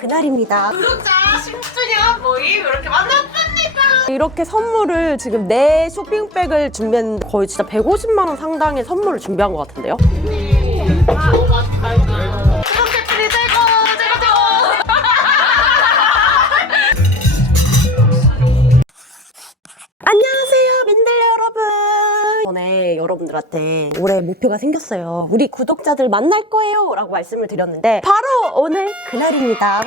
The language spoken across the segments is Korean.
그날입니다. 구독자 10주년 모임 이렇게 만났습니다. 이렇게 선물을 지금 내 쇼핑백을 준비했는데 거의 진짜 150만 원 상당의 선물을 준비한 것 같은데요? 아, 맞다. 올해 목표가 생겼어요. 우리 구독자들 만날 거예요. 라고 말씀을 드렸는데 바로 오늘 그날입니다. 와,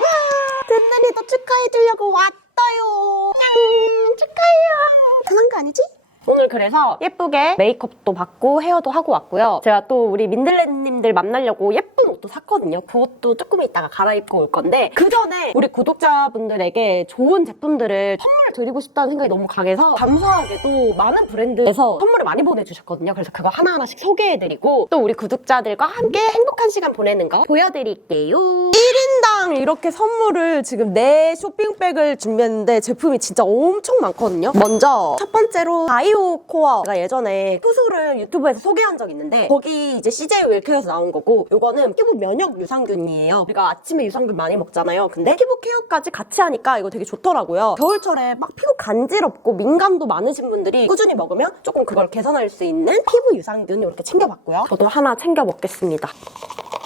든든히도 축하해주려고 왔어요. 짠, 축하해요. 당한 거 아니지? 오늘 그래서 예쁘게 메이크업도 받고 헤어도 하고 왔고요. 제가 또 우리 민들레님들 만나려고 예쁜 옷도 샀거든요. 그 옷도 조금 있다가 갈아입고 올 건데 그 전에 우리 구독자분들에게 좋은 제품들을 선물을 드리고 싶다는 생각이 너무 강해서 감사하게도 많은 브랜드에서 선물을 많이 보내주셨거든요. 그래서 그거 하나하나씩 소개해드리고 또 우리 구독자들과 함께 행복한 시간 보내는 거 보여드릴게요. 1인당 이렇게 선물을 지금 내 쇼핑백을 준비했는데 제품이 진짜 엄청 많거든요. 먼저 첫 번째로 바이오 코어 제가 예전에 효소를 유튜브에서 소개한 적 있는데 거기 이제 CJ 웰케어에서 나온 거고 이거는 피부 면역 유산균이에요. 우리가 아침에 유산균 많이 먹잖아요. 근데 피부 케어까지 같이 하니까 이거 되게 좋더라고요. 겨울철에 막 피부 간지럽고 민감도 많으신 분들이 꾸준히 먹으면 조금 그걸 개선할 수 있는 피부 유산균 이렇게 챙겨봤고요. 저도 하나 챙겨 먹겠습니다.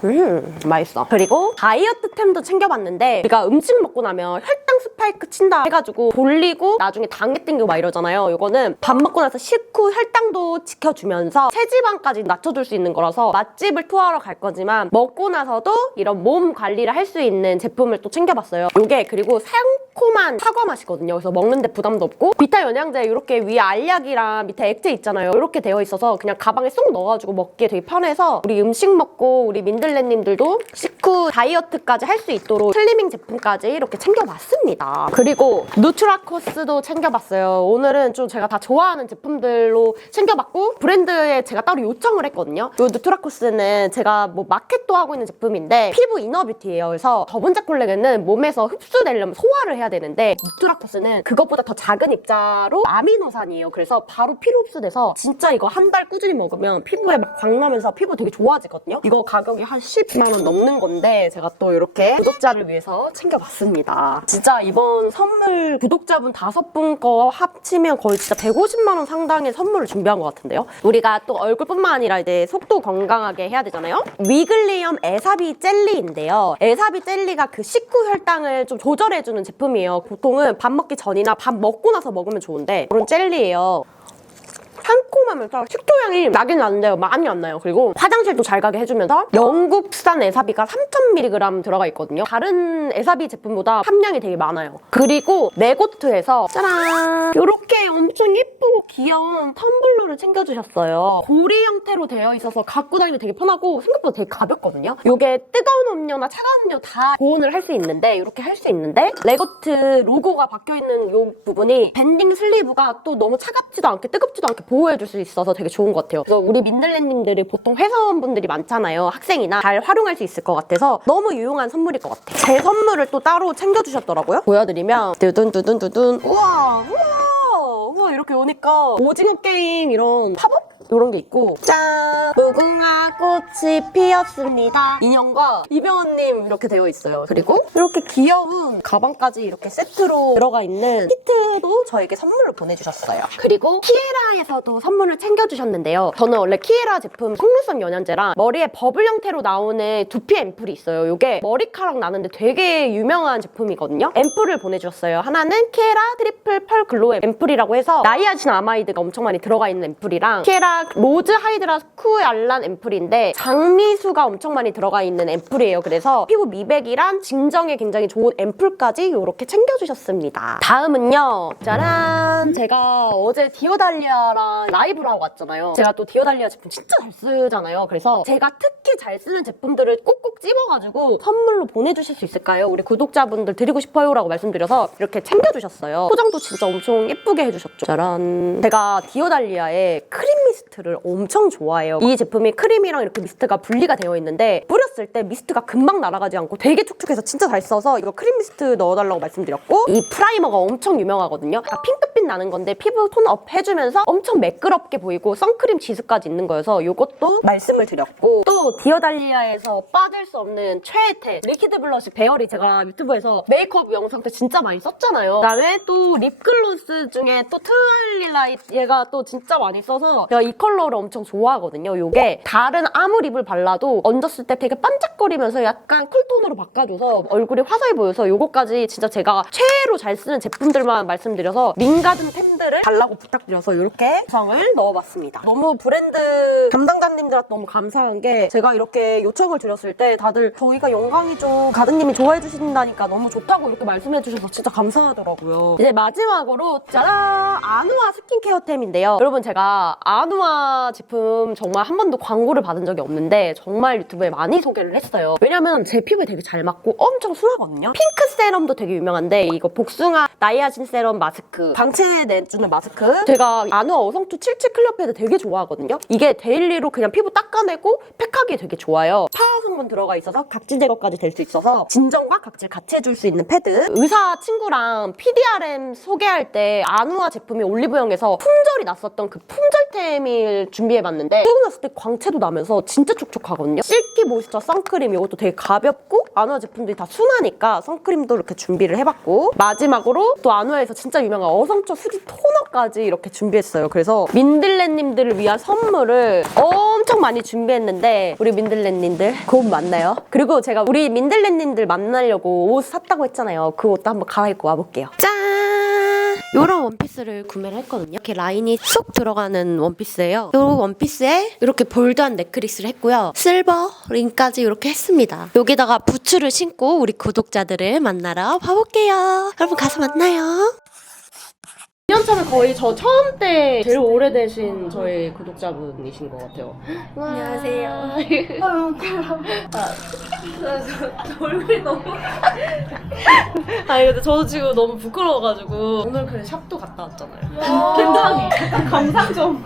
음, 맛있어. 그리고 다이어트템도 챙겨봤는데 우리가 음식 먹고 나면 혈 당 스파이크 친다 해가지고 돌리고 나중에 당이 땡기고 막 이러잖아요. 이거는 밥 먹고 나서 식후 혈당도 지켜주면서 체지방까지 낮춰줄 수 있는 거라서 맛집을 투어하러 갈 거지만 먹고 나서도 이런 몸 관리를 할 수 있는 제품을 또 챙겨봤어요. 이게 그리고 상콤한 사과 맛이거든요. 그래서 먹는데 부담도 없고 비타 영양제 이렇게 위에 알약이랑 밑에 액체 있잖아요. 이렇게 되어 있어서 그냥 가방에 쏙 넣어가지고 먹기에 되게 편해서 우리 음식 먹고 우리 민들레님들도 식후 다이어트까지 할 수 있도록 슬리밍 제품까지 이렇게 챙겨봤습니다. 그리고 누트라 코스도 챙겨봤어요. 오늘은 좀 제가 다 좋아하는 제품들로 챙겨봤고 브랜드에 제가 따로 요청을 했거든요. 이 누트라 코스는 제가 뭐 마켓도 하고 있는 제품인데 피부 이너뷰티예요. 그래서 더본자 콜라겐은 몸에서 흡수되려면 소화를 해야 되는데 누트라 코스는 그것보다 더 작은 입자로 아미노산이에요. 그래서 바로 피로 흡수돼서 진짜 이거 한 달 꾸준히 먹으면 피부에 막 광나면서 피부 되게 좋아지거든요. 이거 가격이 한 10만 원 넘는 건데 제가 또 이렇게 구독자를 위해서 챙겨봤습니다. 진짜 이번 선물 구독자분 다섯 분 거 합치면 거의 진짜 150만 원 상당의 선물을 준비한 것 같은데요. 우리가 또 얼굴뿐만 아니라 이제 속도 건강하게 해야 되잖아요. 위글리엄 에사비 젤리인데요. 에사비 젤리가 그 식후 혈당을 좀 조절해주는 제품이에요. 보통은 밥 먹기 전이나 밥 먹고 나서 먹으면 좋은데 그런 젤리예요. 상콤하면서 식초향이 나긴 나는데 많이 안 나요. 그리고 화장실도 잘 가게 해주면서 영국산 에사비가 3000mg 들어가 있거든요. 다른 에사비 제품보다 함량이 되게 많아요. 그리고 네고트에서 짜란 이렇게 엄청 예쁘고 귀여운 텀블러를 챙겨주셨어요. 고리 형태로 되어 있어서 갖고 다니기 되게 편하고 생각보다 되게 가볍거든요. 이게 뜨거운 음료나 차가운 음료 다 보온을 할 수 있는데 이렇게 할 수 있는데 레고트 로고가 박혀있는 이 부분이 밴딩 슬리브가 또 너무 차갑지도 않게 뜨겁지도 않게 보 호해줄 수 있어서 되게 좋은 것 같아요. 그래서 우리 민들레님들이 보통 회사원분들이 많잖아요. 학생이나 잘 활용할 수 있을 것 같아서 너무 유용한 선물일 것 같아요. 제 선물을 또 따로 챙겨주셨더라고요. 보여드리면 두둔 두둔 두둔 우와 우와 우와 이렇게 오니까 오징어 게임 이런 팝업? 이런 게 있고 짠! 무궁화 꽃이 피었습니다. 인형과 이병헌님 이렇게 되어 있어요. 그리고 이렇게 귀여운 가방까지 이렇게 세트로 들어가 있는 키트도 저에게 선물로 보내주셨어요. 그리고 키에라에서도 선물을 챙겨주셨는데요. 저는 원래 키에라 제품 속눈썹 연연제랑 머리에 버블 형태로 나오는 두피 앰플이 있어요. 이게 머리카락 나는데 되게 유명한 제품이거든요. 앰플을 보내주셨어요. 하나는 키에라 트리플 펄 글로우 앰플이라고 해서 나이아신 아마이드가 엄청 많이 들어가 있는 앰플이랑 키에라 로즈 하이드라 쿠 알란 앰플인데 장미수가 엄청 많이 들어가 있는 앰플이에요. 그래서 피부 미백이랑 진정에 굉장히 좋은 앰플까지 이렇게 챙겨주셨습니다. 다음은요. 짜란! 제가 어제 디오달리아랑 라이브를 하고 왔잖아요. 제가 또 디오달리아 제품 진짜 잘 쓰잖아요. 그래서 제가 특히 잘 쓰는 제품들을 꼭꼭 찝어가지고 선물로 보내주실 수 있을까요? 우리 구독자분들 드리고 싶어요 라고 말씀드려서 이렇게 챙겨주셨어요. 포장도 진짜 엄청 예쁘게 해주셨죠. 짜란! 제가 디오달리아의 크림 미스트 를 엄청 좋아해요. 이 제품이 크림이랑 이렇게 미스트가 분리가 되어 있는데 뿌렸을 때 미스트가 금방 날아가지 않고 되게 촉촉해서 진짜 잘 써서 이거 크림 미스트 넣어달라고 말씀드렸고 이 프라이머가 엄청 유명하거든요. 다 핑크빛 나는 건데 피부 톤 업 해주면서 엄청 매끄럽게 보이고 선크림 지수까지 있는 거여서 이것도 말씀을 드렸고 또 디어달리아에서 빠질 수 없는 최애템 리퀴드 블러쉬 베어리 제가 유튜브에서 메이크업 영상 때 진짜 많이 썼잖아요. 그다음에 또 립글로스 중에 또 트와일라이트 얘가 또 진짜 많이 써서 제가 이 컬러를 엄청 좋아하거든요. 이게 다른 아무 립을 발라도 얹었을 때 되게 반짝거리면서 약간 쿨톤으로 바꿔줘서 얼굴이 화사해 보여서 이거까지 진짜 제가 최애로 잘 쓰는 제품들만 말씀드려서 민가든 템들을 달라고 부탁드려서 이렇게 구성을 넣어봤습니다. 너무 브랜드 담당자님들한테 너무 감사한 게 제가 이렇게 요청을 드렸을 때 다들 저희가 영광이죠. 가든님이 좋아해 주신다니까 너무 좋다고 이렇게 말씀해 주셔서 진짜 감사하더라고요. 이제 마지막으로 짜란! 아누아 스킨케어템인데요. 여러분 제가 아누아 제품 정말 한 번도 광고를 받은 적이 없는데 정말 유튜브에 많이 소개를 했어요. 왜냐면 제 피부에 되게 잘 맞고 엄청 순하거든요. 핑크 세럼도 되게 유명한데 이거 복숭아 나이아신 세럼 마스크 방채에 내주는 마스크 제가 아누아 어성투 77 클리어 패드 되게 좋아하거든요. 이게 데일리로 그냥 피부 닦아내고 팩하기 되게 좋아요. 파워 성분 들어가 있어서 각질 제거까지 될 수 있어서 진정과 각질 같이 해줄 수 있는 패드 의사 친구랑 PDRM 소개할 때 아누아 제품이 올리브영에서 품절이 났었던 그 품절템 을 준비해봤는데 났을 때 광채도 나면서 진짜 촉촉하거든요. 실키 모이스처 선크림 이것도 되게 가볍고 아누아 제품들이 다 순하니까 선크림도 이렇게 준비를 해봤고 마지막으로 또 아누아에서 진짜 유명한 어성초 수지 토너까지 이렇게 준비했어요. 그래서 민들레님들을 위한 선물을 엄청 많이 준비했는데 우리 민들레님들 곧 만나요. 그리고 제가 우리 민들레님들 만나려고 옷 샀다고 했잖아요. 그 옷도 한번 갈아입고 와볼게요. 짠! 이런 원피스를 구매를 했거든요. 이렇게 라인이 쏙 들어가는 원피스예요. 이 원피스에 이렇게 볼드한 넥크리스를 했고요. 실버 링까지 이렇게 했습니다. 여기다가 부츠를 신고 우리 구독자들을 만나러 가볼게요. 여러분 가서 만나요. 2년차는 거의 저 처음 때 제일 오래되신 저희 구독자분이신 것 같아요. 안녕하세요. 얼굴이 너무. 아니 근데 저도 지금 너무 부끄러워가지고 오늘 그래 샵도 갔다 왔잖아요. 굉장히 감상 좀.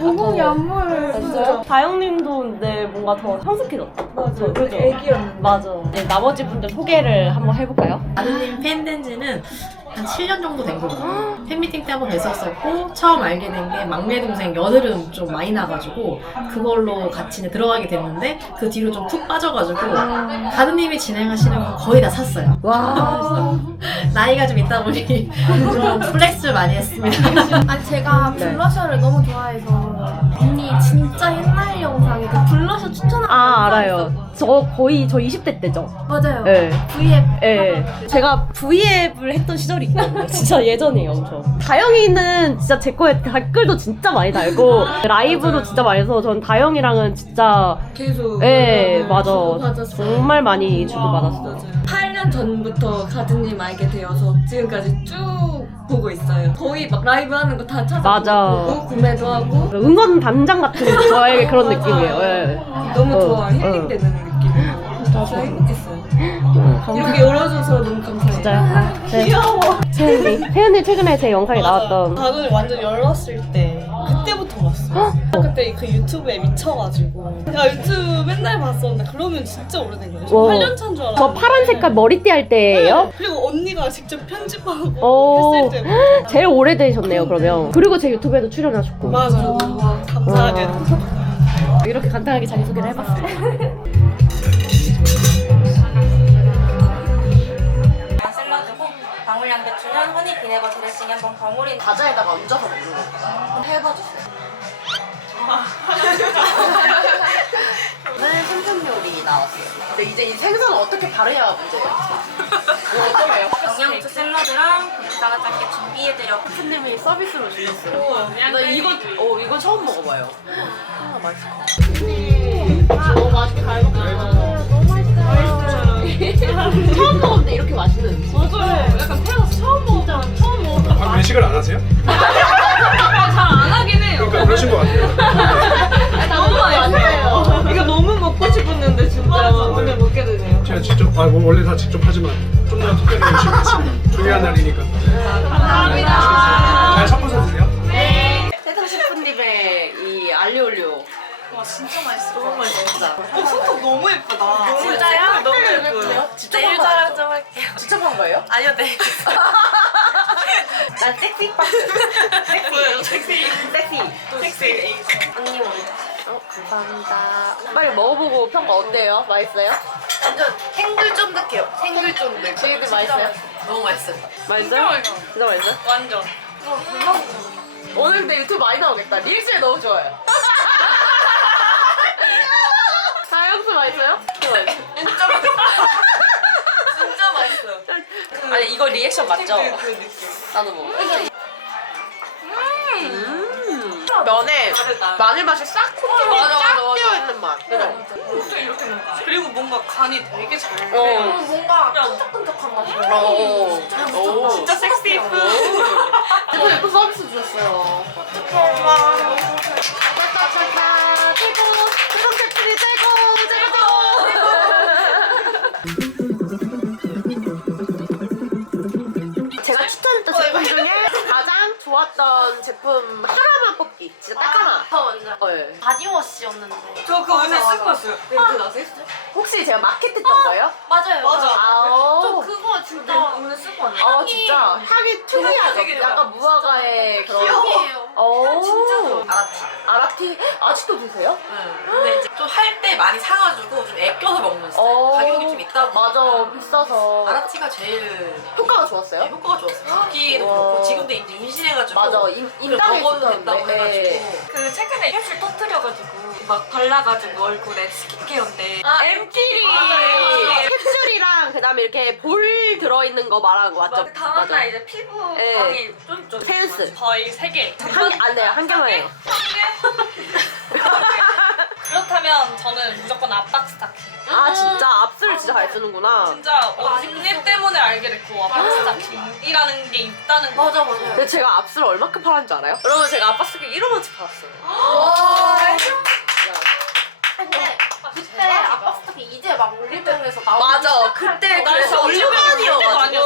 모공이 안 보여요. 진짜요? 다영님도 근데 뭔가 더 성숙해졌다. 맞아. 그죠? 애기였는데. 맞아. 이제 나머지 분들 소개를 한번 해볼까요? 아드님 팬 된 지는 한 7년 정도 된 거거든요. 팬미팅 때 한번 뵀었었고, 처음 알게 된 게 막내 동생 여드름 좀 많이 나가지고, 그걸로 같이 이제 들어가게 됐는데, 그 뒤로 좀 푹 빠져가지고, 가드님이 진행하시는 건 거의 다 샀어요. 와. 나이가 좀 있다 보니, 좀 플렉스를 많이 했습니다. 아니 제가 네. 블러셔를 너무 좋아해서 언니 진짜 옛날 영상에 그 블러셔 추천하는 아 알아요. 저 거의 저 20대 때죠. 맞아요. 네. V앱 예. 제가 V앱을 했던 시절이 있거든요. 진짜 예전이에요, 엄청. 다영이는 진짜 제 거에 댓글도 진짜 많이 달고, 라이브도 진짜 많이 해서 전 다영이랑은 진짜, 계속 예, 맞아. 주고받았어요. 정말 많이 주고받았어요. 8년 전부터 가드님 알게 되어서 지금까지 쭉 보고 있어요. 거의 막 라이브 하는 거다 찾아보고 맞아. 보고 구매도 하고 응원 단장 같은 저에게 그런 느낌이에요. 예. 너무 어, 좋아 어. 힐링되는 느낌이에요. 진짜 행복했어요. 이렇게 열어줘서 너무 감사해요. 진짜요? 아, 네. 귀여워. 태연이. 태연이 최근에 제 영상에 나왔던. 방을 완전 열었을 때 봤어. 그때 그 유튜브에 미쳐가지고 내가 유튜브 맨날 봤었는데 그러면 진짜 오래된 거예요. 와. 8년 차인 줄 알았는데. 저 파란 색깔 머리띠 할 때예요? 그리고 언니가 직접 편집하고 오. 했을 때 제일 오래되셨네요, 그러면. 그리고 제 유튜브에도 출연하셨고. 맞아요. 와, 감사하게. 이렇게 간단하게 자기소개를 해봤어요. 방울 양배추는 허니 비네거 드레싱에 한번 버무린 과자에다가 얹어서 먹는 거. 한번 해봐주세요. 오늘 생선 요리 나왔어요. 근데 이제 이 생선을 어떻게 바르냐가 문제예요. 이거 어쩌면 영양고추 샐러드랑 고추장을 짧게 준비해드려 셰프님이 서비스로 주셨어요. 나 이거, 어, 이거 처음 먹어봐요. 아, 맛있어. 너무 맛있게 잘 맛있어요. 처음 먹었는데 이렇게 맛있는. 맞아요. 약간 태어나서 처음 먹었잖아. 처음 먹었잖아. 방 외식을 안 하세요? 아, 뭐 원래 다 직접 하지만 좀더 특별히 열심히 했습니다. 중요한 날이니까. 감사합니다. 잘 섞어서 드세요. 세상 셰프님의 이 알리올리오. 와 진짜 맛있어. 너무 맛있어. 어, 손톱 너무 예쁘다. 진짜요? 너무 예뻐요. 진짜 일자랑 좀 할게요 직접 한 거예요? 아니요 네 난 섹시 박스. 섹시 섹시 섹시. 섹시 언니 먼저. 어, 감사합니다. 빨리 먹어보고 평가 어때요? 맛있어요? 완전 생글쫀득해요 생글쫀득 저희도 맛있어요? 너무 맛있어요. 맛있어요? 진짜 맛있어요? 완전 오늘 근데 유튜브 많이 나오겠다. 릴스에 너무 좋아요. 다영수 맛있어요? 진짜 맛있어 진짜 맛있어요 아니 이거 리액션 맞죠? 그, 그 느낌 나도 먹어. 음. 면에 마늘 맛이 싹 코팅이 맞아, 쫙 맞아, 맞아. 되어 있는 맛. 그죠? 어떻게 이렇게 먹지? 그리고 뭔가 간이 되게 잘 돼. 어. 뭔가 끈적끈적한 맛이에요. 어. 오. 진짜 섹시 푸 이거 예쁜 서비스 주셨어요. 찰칵찰 저 그거 오늘 쓰고 왔어요 냄새 나세요? 혹시 제가 마켓 했던 거예요? 맞아요. 맞아. 아, 저 오. 그거 진짜 오늘 쓰고 왔네 어, 진짜 향이 특이하죠? 좋아. 약간 무화과의 그런. 귀여워요. 오. 진짜 좋아. 아라티. 아라티 아직도 드세요? 응. 근데 이제 좀 할 때 많이 사가지고 좀 아껴서 먹는 스타일. 어. 가격이 좀 있다 보니까. 맞아 비싸서 아라티가 제일 효과가 좋았어요? 네, 효과가 좋았어요. 붓기도 와. 그렇고 지금도 이제 임신해가지고 맞아 임, 임당에 먹어도 된다고 있었는데 해가지고 그 최근에 캡슐 터트려가지고 막 발라가지고 얼굴에 스킨케어인데 아 엠피리 맞아요. 캡슐이랑 그다음에 이렇게 볼 들어있는 거 말하는 거 맞죠? 막 다음날 이제 피부 네. 광이 좀 센스 거의 3개 한개안 돼요 한 개만 해요 그렇다면 저는 무조건 압박 스타킹. 아 진짜? 압수를 진짜 잘 쓰는구나. 진짜 언니 때문에 알게 됐고 압박 스타킹이라는 게 있다는 거. 맞아 맞아요. 근데 제가 압수를 얼마큼 팔았는지 알아요? 여러분 제가 압박 스킨 1원어치 팔았어요. 근데 그때 아빠 스타킹 이제 막 올리브영에서 나오고 맞아. 그때 그래서 올리브안이어가지고 한 4년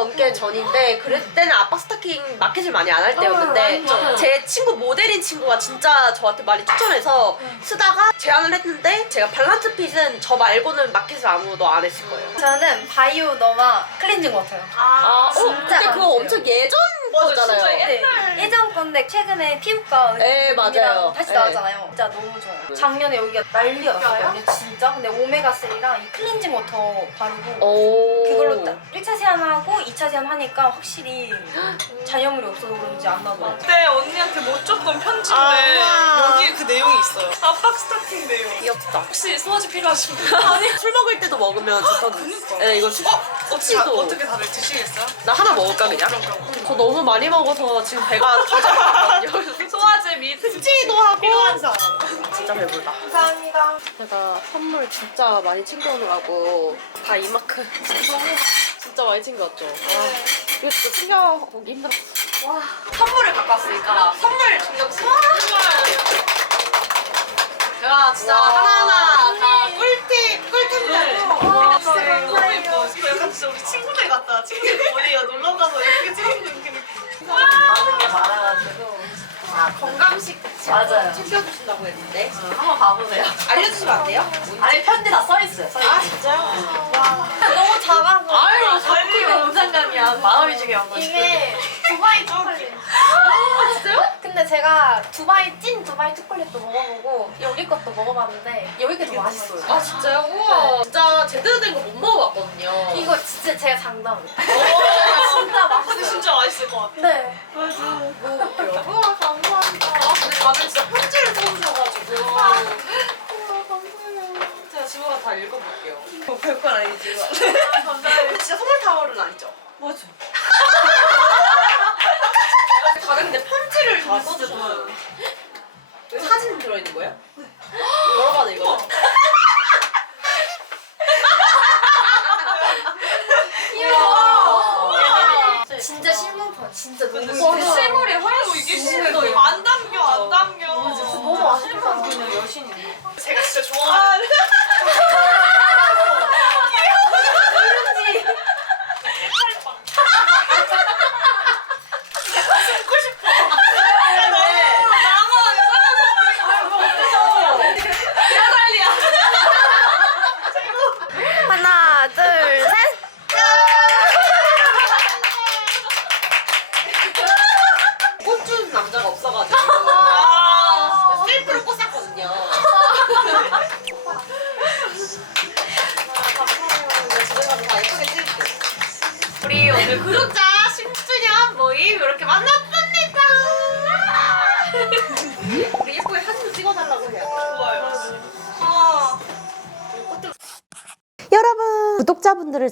넘게 전인데 그럴 때는 압박 스타킹 마켓을 많이 안 할 때였는데 제 친구 모델인 친구가 진짜 저한테 많이 추천해서 쓰다가 제안을 했는데 제가 발란트 핏은 저 말고는 마켓을 아무도 안 했을 거예요 저는 바이오 너마 클렌징 워터요. 아, 어, 진짜 근데 그거. 엄청 예전 거잖아요 진짜 네, 예전 건데 최근에 피부과 네, 맞아요. 의사님이랑 다시 네. 나왔잖아요. 진짜 너무 좋아요. 작년에 여기가 난리가 났거든요, 진짜. 근데 오메가 3랑 이 클렌징 워터 바르고 오 그걸로 딱 1차 세안하고 2차 세안하니까 확실히 잔여물이 없어서 그런지 안 나더라고요. 그때 언니한테 못 줬던 편지인 있어요. 압박 스타킹 내용 귀엽다. 혹시 소화제 필요하신 분? 아니 술 먹을 때도 먹으면 좋거든 그니까. 네 이거 수, 어떻게, 수치도 어떻게 다들 드시겠어요? 나 하나 먹을까 그냥? 저 너무 많이 먹어서 지금 배가 터져가거든요. 소화제 및 숙취도 하고. 필요한 사람 진짜 배불다 감사합니다. 제가 선물 진짜 많이 챙겨오느라고 다 이만큼 진짜, 진짜 많이 챙겨왔죠. 아, 이거 진짜 챙겨오기 힘들었어 선물을 갖고 왔으니까 선물 준비했어요. 제가 진짜 와. 하나하나 다 꿀팁 꿀팁들. 와 진짜 너무 예뻐 이거 약간 진짜 우리 친구들 같다 친구들 어디야 놀러 가서 예쁘게 찍은 그 느낌 많은 게 많아가지고 아 건강식 맞아요 챙겨주신다고 했는데 한번 봐보세요. 알려주시면 안 돼요? 아니 편지 다 써있어요. 써있어요. 아 진짜요? 너무 작아서. 아유 자꾸 이거 무슨 상관이야. 마음이 중요한 거지. 이게 두바이 초콜릿. 아, 진짜요? 근데 제가 두바이 찐 두바이 초콜릿도 먹어보고 여기 것도 먹어봤는데 여기 게 더 맛있어요. 아 진짜요? 우와. 진짜 제대로 된 거 못 먹어봤거든요. 이거 진짜 제가 장담해요. 오 진짜 근데 맛있어요. 진짜 맛있을 것 같아 네. 우와 감사합니다. 아 근데 다들 진짜 편지를 써주셔가지고. 제가 지금 다 읽어볼게요. 뭐 별건 아니지만. 감사해요. 진짜 선물 타월은 아니죠? 맞아 다른 근데 편지를 다 써주셔 여기 사진 들어있는 거예요? 네. 여러 번 읽어 진짜 실물판 진짜 너무 진짜 실물이 훨씬 이게 진짜 진짜 안 담겨 안 담겨. 너무 맛있어. 그냥 여신이네. 제가 진짜 좋아하는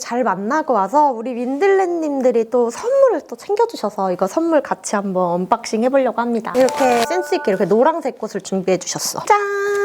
잘 만나고 와서 우리 민들레님들이 또 선물을 또 챙겨주셔서 이거 선물 같이 한번 언박싱 해보려고 합니다. 이렇게 센스 있게 이렇게 노란색 꽃을 준비해 주셨어. 짠!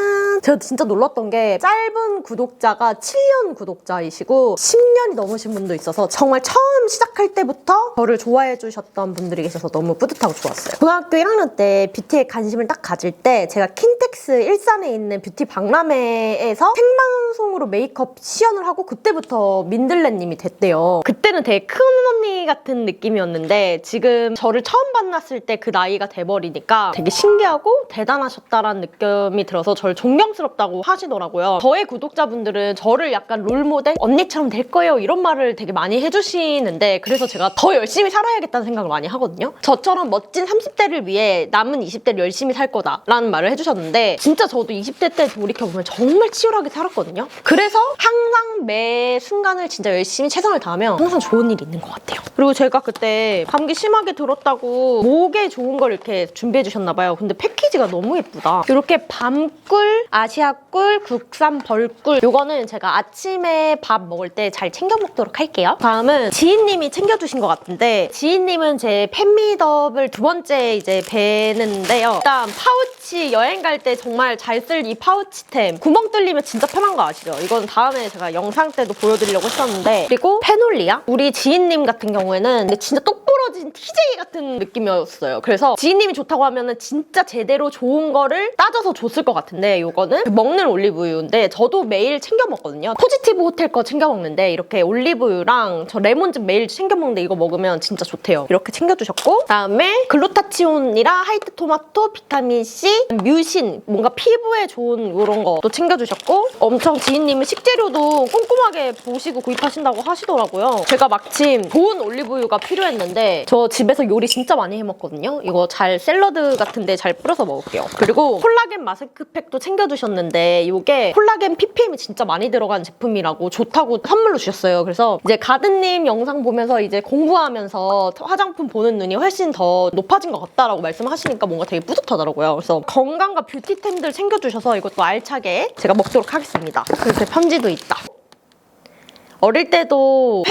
제가 진짜 놀랐던 게 짧은 구독자가 7년 구독자이시고 10년이 넘으신 분도 있어서 정말 처음 시작할 때부터 저를 좋아해 주셨던 분들이 계셔서 너무 뿌듯하고 좋았어요. 고등학교 1학년 때 뷰티에 관심을 딱 가질 때 제가 킨텍스 일산에 있는 뷰티 박람회에서 생방송으로 메이크업 시연을 하고 그때부터 민들레님이 됐대요. 그때는 되게 큰 언니 같은 느낌이었는데 지금 저를 처음 만났을 때 그 나이가 돼버리니까 되게 신기하고 대단하셨다라는 느낌이 들어서 저를 존경 스럽다고 하시더라고요. 저의 구독자분들은 저를 약간 롤모델 언니처럼 될 거예요 이런 말을 되게 많이 해주시는데 그래서 제가 더 열심히 살아야겠다는 생각을 많이 하거든요. 저처럼 멋진 30대를 위해 남은 20대를 열심히 살 거다라는 말을 해주셨는데 진짜 저도 20대 때 돌이켜보면 정말 치열하게 살았거든요. 그래서 항상 매 순간을 진짜 열심히 최선을 다하면 항상 좋은 일이 있는 것 같아요. 그리고 제가 그때 감기 심하게 들었다고 목에 좋은 걸 이렇게 준비해 주셨나 봐요. 근데 패키지가 너무 예쁘다. 이렇게 밤꿀, 아 시아 꿀, 국산 벌꿀 이거는 제가 아침에 밥 먹을 때 잘 챙겨 먹도록 할게요. 다음은 지인님이 챙겨주신 것 같은데 지인님은 제 팬미더블 두 번째 이제 뵈는데요. 일단 파우치 여행 갈 때 정말 잘 쓸 이 파우치템 구멍 뚫리면 진짜 편한 거 아시죠? 이건 다음에 제가 영상 때도 보여드리려고 했었는데 그리고 페놀리아 우리 지인님 같은 경우에는 진짜 똑 부러진 TJ 같은 느낌이었어요. 그래서 지인님이 좋다고 하면 은 진짜 제대로 좋은 거를 따져서 줬을 것 같은데 이거는 먹는 올리브유인데 저도 매일 챙겨 먹거든요. 포지티브 호텔 거 챙겨 먹는데 이렇게 올리브유랑 저 레몬즙 매일 챙겨 먹는데 이거 먹으면 진짜 좋대요. 이렇게 챙겨주셨고 그다음에 글루타치온이라 하이트 토마토, 비타민 C, 뮤신 뭔가 피부에 좋은 이런 거또 챙겨주셨고 엄청 지인님은 식재료도 꼼꼼하게 보시고 구입하신다고 하시더라고요. 제가 마침 좋은 올리브유가 필요했는데 저 집에서 요리 진짜 많이 해 먹거든요. 이거 잘 샐러드 같은데 잘 뿌려서 먹을게요. 그리고 콜라겐 마스크팩도 챙겨주셨 는데 이게 콜라겐 ppm이 진짜 많이 들어간 제품이라고 좋다고 선물로 주셨어요. 그래서 이제 가든님 영상 보면서 이제 공부하면서 화장품 보는 눈이 훨씬 더 높아진 것 같다라고 말씀하시니까 뭔가 되게 뿌듯하더라고요. 그래서 건강과 뷰티템들 챙겨주셔서 이것도 알차게 제가 먹도록 하겠습니다. 그래서 편지도 있다. 어릴 때도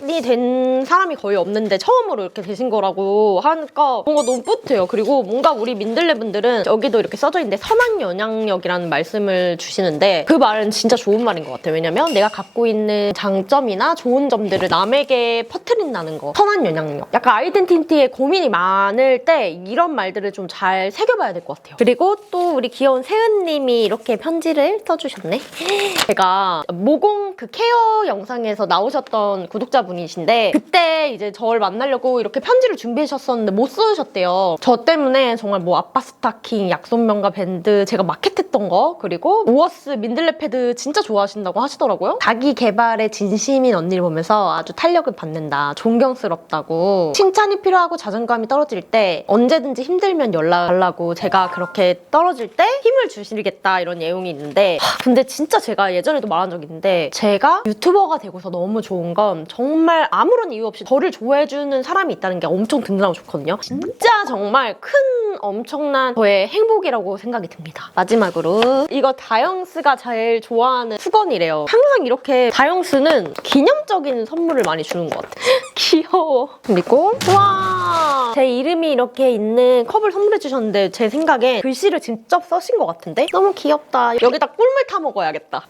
팬이 된 사람이 거의 없는데 처음으로 이렇게 되신 거라고 하니까 뭔가 너무 뿌듯해요. 그리고 뭔가 우리 민들레 분들은 여기도 이렇게 써져 있는데 선한 영향력이라는 말씀을 주시는데 그 말은 진짜 좋은 말인 것 같아요. 왜냐면 내가 갖고 있는 장점이나 좋은 점들을 남에게 퍼뜨린다는 거. 선한 영향력. 약간 아이덴티티에 고민이 많을 때 이런 말들을 좀 잘 새겨봐야 될 것 같아요. 그리고 또 우리 귀여운 세은님이 이렇게 편지를 써주셨네. 제가 모공 그 케어 영상 에서 나오셨던 구독자분이신데 그때 이제 저를 만나려고 이렇게 편지를 준비하셨었는데 못 써주셨대요. 저 때문에 정말 뭐 아빠 스타킹, 약손명과 밴드 제가 마켓했던 거 그리고 오어스 민들레 패드 진짜 좋아하신다고 하시더라고요. 자기 개발에 진심인 언니를 보면서 아주 탄력을 받는다. 존경스럽다고. 칭찬이 필요하고 자존감이 떨어질 때 언제든지 힘들면 연락 달라고 제가 그렇게 떨어질 때 힘을 주시겠다 이런 내용이 있는데 하, 근데 진짜 제가 예전에도 말한 적 있는데 제가 유튜버가 되고서 너무 좋은 건 정말 아무런 이유 없이 저를 좋아해주는 사람이 있다는 게 엄청 든든하고 좋거든요. 진짜 정말 큰 엄청난 저의 행복이라고 생각이 듭니다. 마지막으로 이거 다영스가 제일 좋아하는 수건이래요. 항상 이렇게 다영스는 기념적인 선물을 많이 주는 것 같아요. 귀여워. 그리고 와, 제 이름이 이렇게 있는 컵을 선물해 주셨는데 제 생각에 글씨를 직접 써신 것 같은데 너무 귀엽다. 여기다 꿀물 타 먹어야겠다.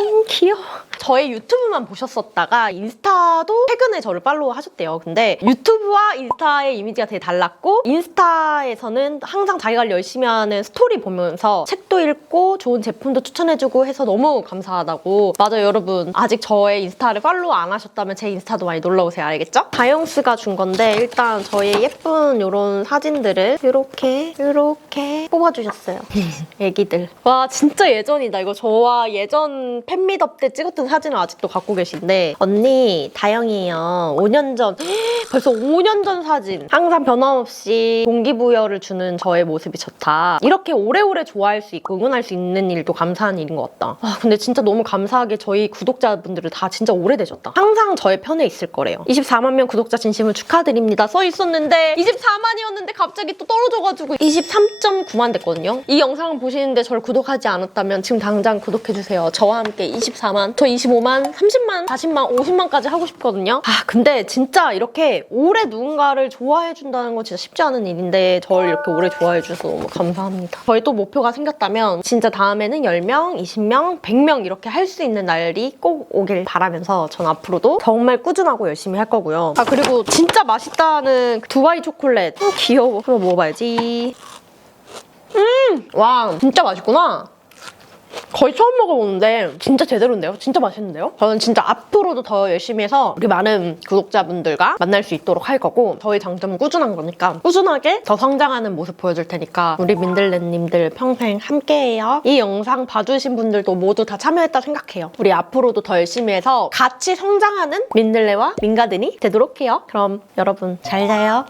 음, 귀여워. 저의 유튜브만 보셨었다가 인스타도 최근에 저를 팔로우 하셨대요. 근데 유튜브와 인스타의 이미지가 되게 달랐고 인스타에서는 항상 자기 관리 열심히 하는 스토리 보면서 책도 읽고 좋은 제품도 추천해주고 해서 너무 감사하다고. 맞아요, 여러분. 아직 저의 인스타를 팔로우 안 하셨다면 제 인스타도 많이 놀러오세요. 알겠죠? 다영스가 준 건데 일단 저의 예쁜 이런 사진들을 이렇게 이렇게 뽑아주셨어요. 애기들. 와 진짜 예전이다. 이거 저와 예전 팬미업 때 찍었던 사진을 아직도 갖고 계신데 언니 다영이에요. 5년 전 벌써 5년 전 사진. 항상 변함없이 동기부여를 주는 저의 모습이 좋다. 이렇게 오래오래 좋아할 수 있고 응원할 수 있는 일도 감사한 일인 것 같다. 아, 근데 진짜 너무 감사하게 저희 구독자분들을 다 진짜 오래되셨다. 항상 저의 편에 있을 거래요. 24만 명 구독자 진심을 축하드립니다. 써 있었는데 24만이었는데 갑자기 또 떨어져가지고 23.9만 됐거든요. 이 영상을 보시는데 저를 구독하지 않았다면 지금 당장 구독해주세요. 저와 함께 24만, 저 25만, 30만, 40만, 50만까지 하고 싶거든요. 아 근데 진짜 이렇게 오래 누군가를 좋아해준다는 건 진짜 쉽지 않은 일인데 저를 이렇게 오래 좋아해주셔서 너무 감사합니다. 저희 또 목표가 생겼다면 진짜 다음에는 10명, 20명, 100명 이렇게 할 수 있는 날이 꼭 오길 바라면서 전 앞으로도 정말 꾸준하고 열심히 할 거고요. 아 그리고 진짜 맛있다는 두바이 초콜릿 음, 귀여워. 한번 먹어봐야지. 음! 와 진짜 맛있구나. 거의 처음 먹어보는데 진짜 제대로인데요? 진짜 맛있는데요? 저는 진짜 앞으로도 더 열심히 해서 우리 많은 구독자분들과 만날 수 있도록 할 거고 저희 장점은 꾸준한 거니까 꾸준하게 더 성장하는 모습 보여줄 테니까 우리 민들레님들 평생 함께해요. 이 영상 봐주신 분들도 모두 다 참여했다 생각해요. 우리 앞으로도 더 열심히 해서 같이 성장하는 민들레와 민가든이 되도록 해요. 그럼 여러분 잘 자요.